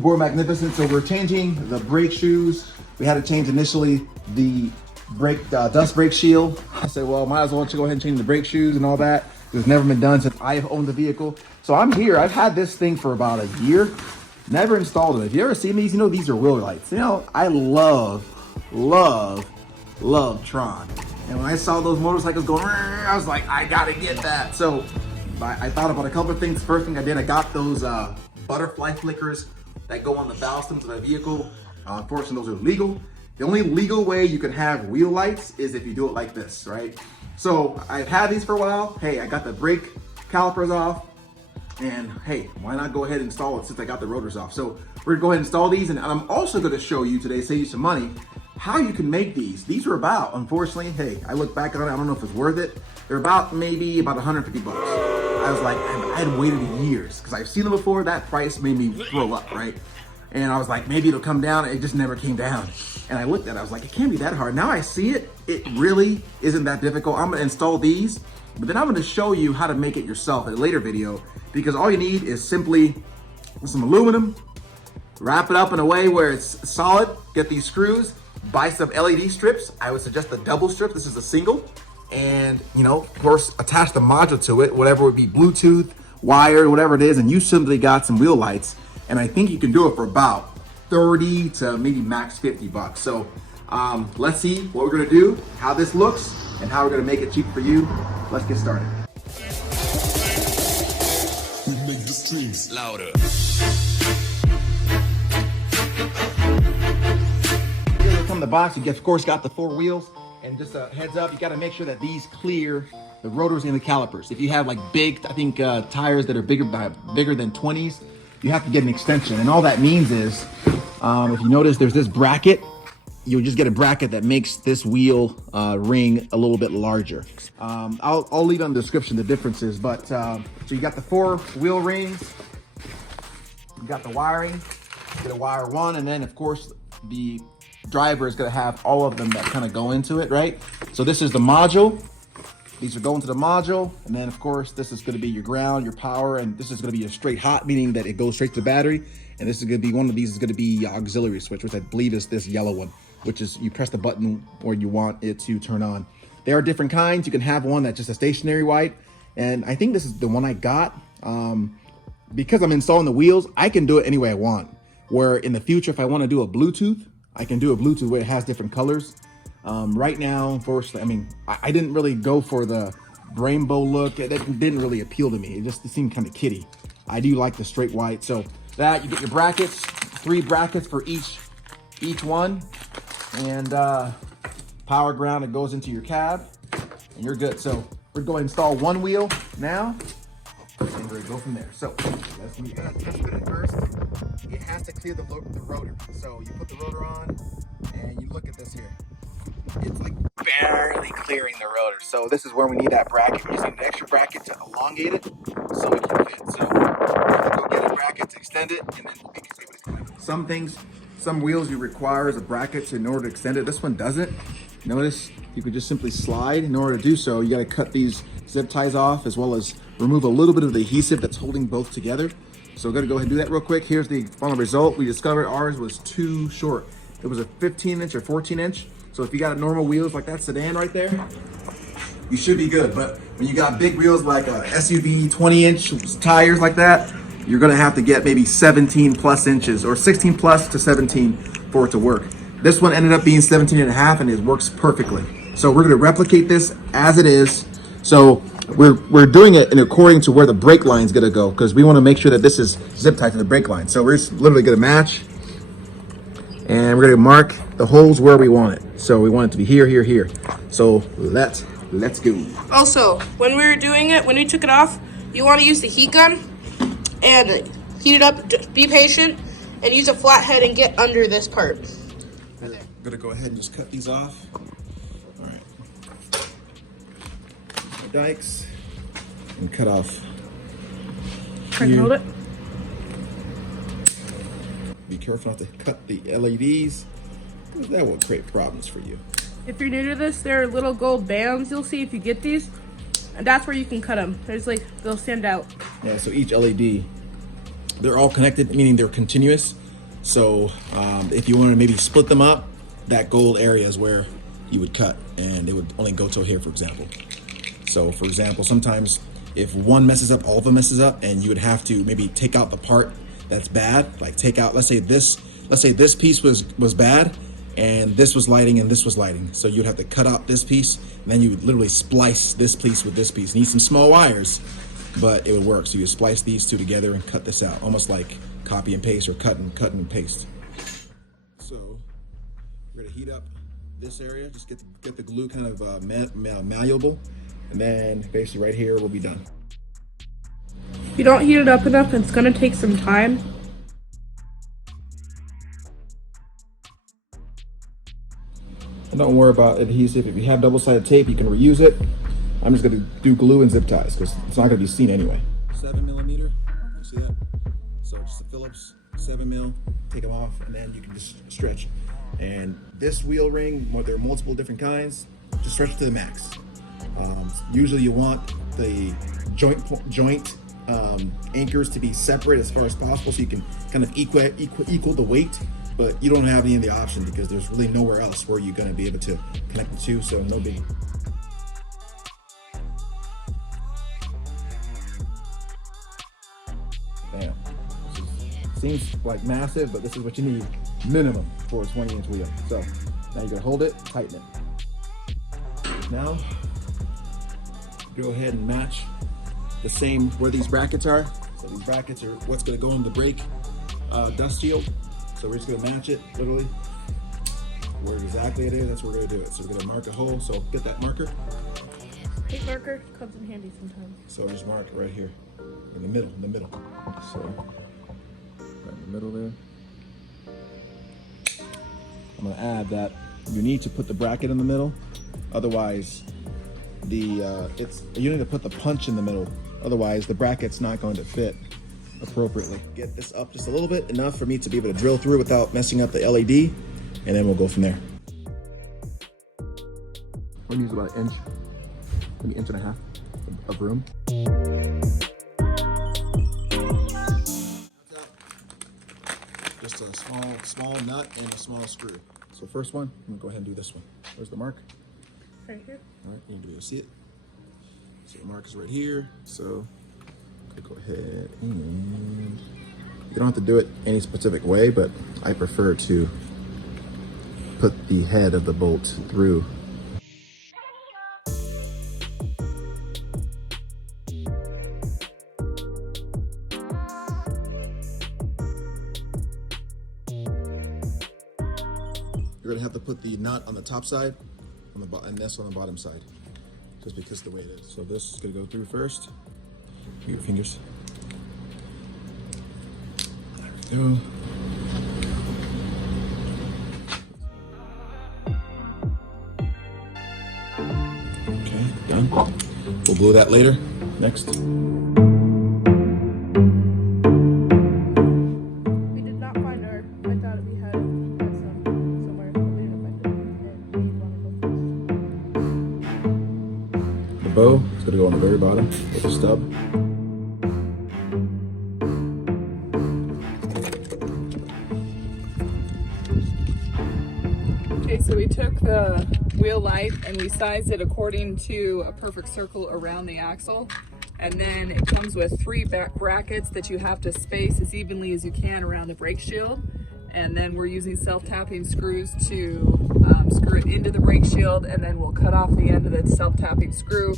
Board magnificent. So we're changing the brake shoes. We had to change initially the brake dust brake shield. I said, well, might as well go ahead and change the brake shoes and all that. It's never been done since I've owned the vehicle. So I'm here. I've had this thing for about a year. Never installed it. If you ever seen these, you know these are wheel lights. You know, I love Tron. And when I saw those motorcycles going, I was like, I gotta get that. So I thought about a couple of things. First thing I did, I got those butterfly flickers that go on the valve stems of my vehicle. Unfortunately, those are legal. The only legal way you can have wheel lights is if you do it like this, right? So I've had these for a while. Hey, I got the brake calipers off, and hey, why not go ahead and install it since I got the rotors off? So we're gonna go ahead and install these, and I'm also gonna show you today, save you some money, how you can make these. These are about, unfortunately, hey, I look back on it, I don't know if it's worth it. They're about maybe about 150 bucks. I was like, I had waited years because I've seen them before. That price made me throw up, right? And I was like, maybe it'll come down. It just never came down. And I looked at it, I was like, it can't be that hard. Now I see it, it really isn't that difficult. I'm gonna install these, but then I'm gonna show you how to make it yourself in a later video, because all you need is simply some aluminum, wrap it up in a way where it's solid, get these screws, buy some LED strips. I would suggest the double strip. This is a single. And, you know, of course, attach the module to it, whatever would be Bluetooth, wired, whatever it is, and you simply got some wheel lights. And I think you can do it for about 30 to maybe max 50 bucks. So let's see what we're gonna do, how this looks, and how we're gonna make it cheap for you. Let's get started. We make the streams louder. Here come the box. You of course got the 4 wheels. And just a heads up, you got to make sure that these clear the rotors and the calipers. If you have like big, I think tires that are bigger than 20s, you have to get an extension. And all that means is, if you notice, there's this bracket. You'll just get a bracket that makes this wheel ring a little bit larger. I'll leave on the description the differences. But so you got the 4 wheel rings. You got the wiring. You get a wire 1, and then of course the driver is going to have all of them that kind of go into it, right? So this is the module. These are going to the module, and then of course this is going to be your ground, your power, and this is going to be a straight hot, meaning that it goes straight to the battery. And this is going to be one of these is going to be auxiliary switch, which I believe is this yellow one, which is you press the button where you want it to turn on. There are different kinds. You can have one that's just a stationary white, and I think this is the one I got. Because I'm installing the wheels, I can do it any way I want. Where in the future, if I want to do a Bluetooth, I can do a Bluetooth where it has different colors. Right now, unfortunately, I mean, I didn't really go for the rainbow look. It didn't really appeal to me. It seemed kind of kiddie. I do like the straight white. So that, you get your brackets, 3 brackets for each one. And power ground, it goes into your cab, and you're good. So we're going to install 1 wheel now, and we're going to go from there. So let's move that. Test fit it first. It has to clear the rotor. So you put the rotor on, and you look at this here. It's like barely clearing the rotor. So this is where we need that bracket. We're using an extra bracket to elongate it so we can fit. So we'll go get a bracket to extend it, and then we'll be able to climb it. Some things, some wheels you require a bracket in order to extend it. This one doesn't. Notice you could just simply slide. In order to do so, you got to cut these zip ties off, as well as remove a little bit of the adhesive that's holding both together. So we're gonna go ahead and do that real quick. Here's the final result. We discovered ours was too short. It was a 15-inch or 14-inch. So if you got normal wheels like that sedan right there, you should be good. But when you got big wheels like a SUV 20-inch tires like that, you're gonna have to get maybe 17 plus inches or 16 plus to 17 for it to work. This one ended up being 17 and a half, and it works perfectly. So we're gonna replicate this as it is. So we're doing it in according to where the brake line is gonna go, because we wanna make sure that this is zip tied to the brake line. So we're just literally gonna match, and we're gonna mark the holes where we want it. So we want it to be here, here, here. So let's go. Also, when we were doing it, when we took it off, you want to use the heat gun and heat it up. Be patient and use a flathead and get under this part. I'm gonna go ahead and just cut these off. All right. My dikes and cut off. Try to hold it. Be careful not to cut the LEDs, because that will create problems for you. If you're new to this, there are little gold bands you'll see if you get these, and that's where you can cut them. There's like, they'll stand out. Yeah, so each LED, they're all connected, meaning they're continuous. So if you want to maybe split them up, that gold area is where you would cut, and it would only go till here, for example. So for example, sometimes if one messes up, all of them messes up, and you would have to maybe take out the part that's bad. Like take out, let's say this piece was bad, and this was lighting, and this was lighting. So you'd have to cut out this piece, and then you would literally splice this piece with this piece. You need some small wires, but it would work. So you splice these two together and cut this out, almost like copy and paste or cut and paste. So we're gonna heat up this area, just get the glue kind of malleable, and then basically right here we'll be done. If you don't heat it up enough, it's gonna take some time. And don't worry about adhesive. If you have double-sided tape, you can reuse it. I'm just gonna do glue and zip ties because it's not gonna be seen anyway. 7mm, you see that? So just a Phillips 7mm, take them off, and then you can just stretch. And this wheel ring, there are multiple different kinds, just stretch it to the max. Usually you want the joint anchors to be separate as far as possible, so you can kind of equal the weight, but you don't have any of the option because there's really nowhere else where you're going to be able to connect the two, so no big. Bam. Seems like massive, but this is what you need minimum for a 20-inch wheel. So now you're gonna hold it, tighten it. Now, go ahead and match the same where these brackets are. So these brackets are what's gonna go in the brake dust shield. So we're just gonna match it, literally, where exactly it is, that's where we're gonna do it. So we're gonna mark a hole, so get that marker. Tape marker comes in handy sometimes. So just mark it right here, in the middle. So, right in the middle there. I'm gonna add that you need to put the bracket in the middle, otherwise you need to put the punch in the middle, otherwise the bracket's not going to fit appropriately. Get this up just a little bit, enough for me to be able to drill through without messing up the LED, and then we'll go from there. We're gonna use about an inch, maybe an inch and a half of room. Just a small nut and a small screw. So first one, I'm gonna go ahead and do this one. Where's the mark? Right here. All right, you can be able to see it. So the mark is right here. So I'm gonna go ahead and you don't have to do it any specific way, but I prefer to put the head of the bolt through. You're gonna have to put the nut on the top side, and this on the bottom side, just because of the way it is. So this is gonna go through first. Put your fingers. There we go. Okay, done. We'll glue that later. Next. Bow is going to go on the very bottom with the stub. Okay, so we took the wheel light and we sized it according to a perfect circle around the axle. And then it comes with 3 back brackets that you have to space as evenly as you can around the brake shield. And then we're using self-tapping screws to screw it into the brake shield, and then we'll cut off the end of the self-tapping screw,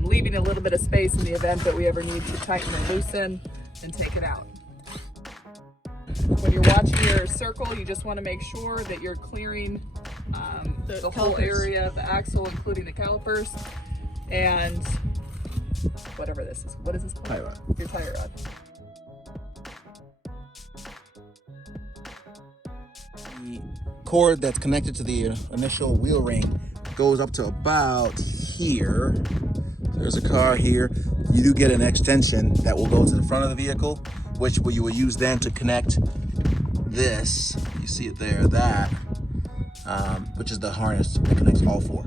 leaving a little bit of space in the event that we ever need to tighten and loosen and take it out. When you're watching your circle, you just want to make sure that you're clearing the whole area of the axle, including the calipers, and whatever this is. What is this called? Tie rod. Your tie rod. The cord that's connected to the initial wheel ring goes up to about here. So there's a car here. You do get an extension that will go to the front of the vehicle, which you will use then to connect this. You see it there, that, which is the harness that connects all 4.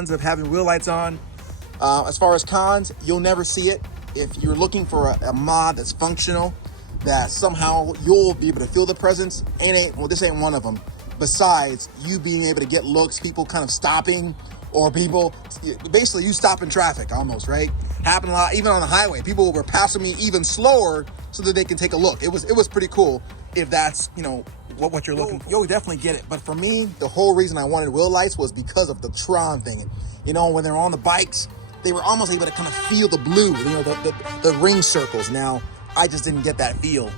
cons of having wheel lights on. As far as cons, you'll never see it. If you're looking for a mod that's functional, that somehow you'll be able to feel the presence, this ain't one of them. Besides you being able to get looks, people kind of stopping, or people, basically you stop in traffic almost, right? Happened a lot, even on the highway. People were passing me even slower so that they can take a look. It was pretty cool if that's, what you're looking for. You'll definitely get it. But for me, the whole reason I wanted wheel lights was because of the Tron thing. When they're on the bikes, they were almost able to kind of feel the blue, the ring circles. Now, I just didn't get that feel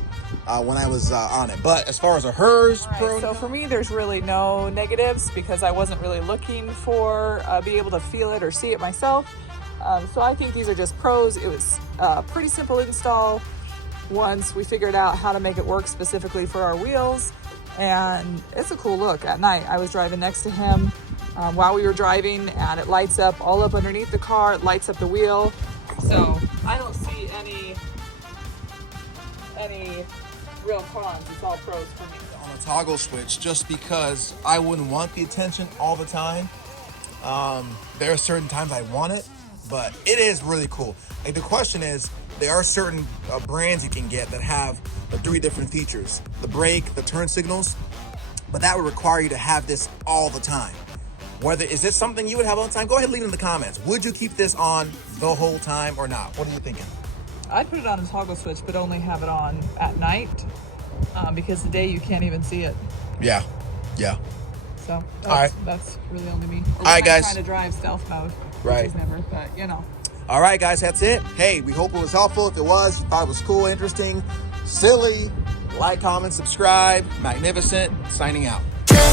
when I was on it. But as far as hers, Right, so for me, there's really no negatives because I wasn't really looking for be able to feel it or see it myself. So I think these are just pros. It was a pretty simple install once we figured out how to make it work specifically for our wheels. And it's a cool look at night. I was driving next to him while we were driving, and it lights up all up underneath the car. It lights up the wheel. So I don't see any real cons. It's all pros for me. on a toggle switch, just because I wouldn't want the attention all the time. There are certain times I want it, but it is really cool. Like, the question is, there are certain brands you can get that have the 3 different features: the brake, the turn signals, but that would require you to have this all the time. Is this something you would have all the time? Go ahead and leave it in the comments. Would you keep this on the whole time or not? What are you thinking? I'd put it on a toggle switch, but only have it on at night because the day you can't even see it. Yeah. So that's really only me. Or All right, guys. Trying to drive stealth mode, Right. which is never. But All right, guys, that's it. Hey, we hope it was helpful. If it was, you thought it was cool, interesting, silly, like, comment, subscribe. Magnificent. Signing out. Yeah.